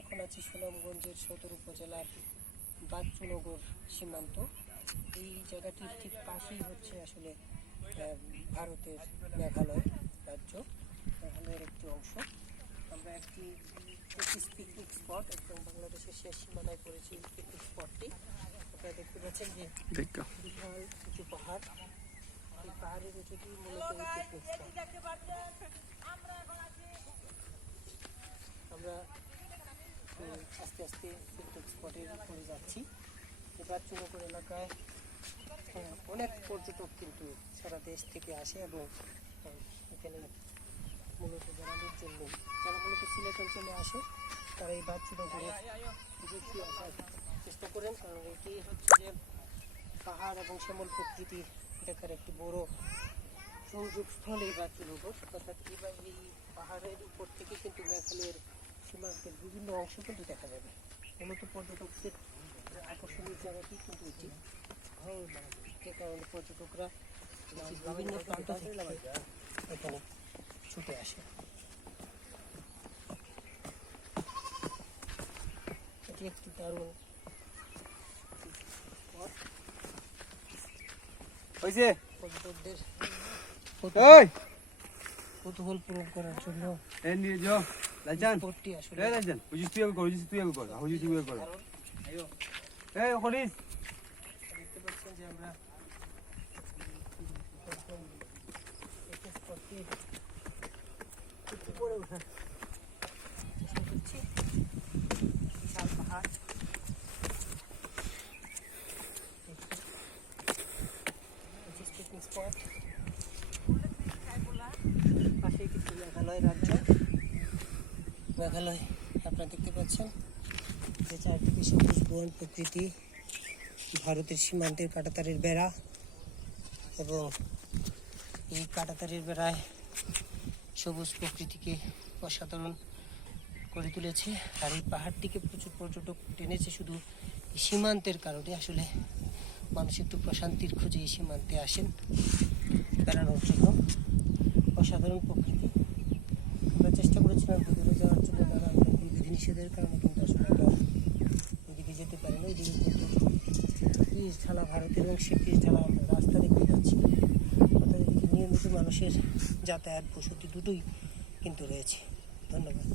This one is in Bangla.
এখন আছি সুনামগঞ্জের সদর উপজেলার বাচ্চুনগর সীমান্ত। এই জায়গাটির ঠিক পাশেই হচ্ছে আসলে ভারতের মেঘালয় রাজ্য, মেঘালয়ের একটি অংশ। আমরা একটি পিকনিক স্পট, একদম বাংলাদেশের শেষ সীমানায় পড়েছি এই পিকনিক স্পটটি। আপনারা দেখতে পাচ্ছেন যে বিশাল উঁচু পাহাড়, এই পাহাড়ের উঁচুটি মূলত পিকনিক স্পট। আমরা আস্তে আস্তে পিকনিক স্পটের উপরে যাচ্ছি। এবার চুনগর এলাকায় অনেক পর্যটক কিন্তু সারা দেশ থেকে আসে এবং এখানে মূলত বেড়ানোর জন্য যারা মূলত সিলেট অঞ্চলে আসে তারা এই বাচ্চুনগরে ঘুরতে আসার চেষ্টা করেন, কারণ এটি হচ্ছে যে পাহাড় এবং শ্যামল প্রকৃতি দেখার একটি বড় সংযোগস্থল এই বাচ্চুনগর। অর্থাৎ এই পাহাড়ের উপর থেকে কিন্তু মেঘালয়ের সীমান্তের বিভিন্ন অংশ কিন্তু দেখা যাবে। মূলত পর্যটকদের আকর্ষণীয় জায়গাটি কিন্তু এটি, যে কারণে পর্যটকরা বিভিন্ন প্রান্ত থেকে এখানে ছুটে আসে। এটি একটি দারুণ পর্যটকদের কৌতূহল পূরণ করার জন্য স্পটটি আসলে দেখতে পাচ্ছেন যে আমরা স্পটটি উপরে ওঠার চেষ্টা করছি। বিশাল পাহাড়, পিকনিক স্পট, পাশেই কিন্তু মেঘালয় রাজ্য। মেঘালয় আপনারা দেখতে পাচ্ছেন যে চারদিকে সবুজ বন প্রকৃতি, ভারতের সীমান্তের কাঁটাতারের বেড়া, এবং এই কাঁটাতারের বেড়ায় সবুজ প্রকৃতিকে অসাধারণ করে তুলেছে। আর এই পাহাড়টিকে প্রচুর পর্যটক টেনেছে শুধু সীমান্তের কারণে। আসলে মানুষ একটু প্রশান্তির খোঁজে এই সীমান্তে আসেন বেড়ানোর জন্য। অসাধারণ প্রকৃতি। আমরা চেষ্টা করেছিলাম ভিতরে যাওয়ার জন্য, নানান বিধিনিষেধের কারণে কিন্তু আসলে আমরা এদিকে যেতে পারি না। এদিকে কিন্তু পিচ ঢালা, ভারতের অংশে পিচ ঢালা আমরা রাস্তা দেখতে যাচ্ছি। অর্থাৎ এদিকে নিয়মিত মানুষের যাতায়াত বসতি দুটোই কিন্তু রয়েছে। ধন্যবাদ।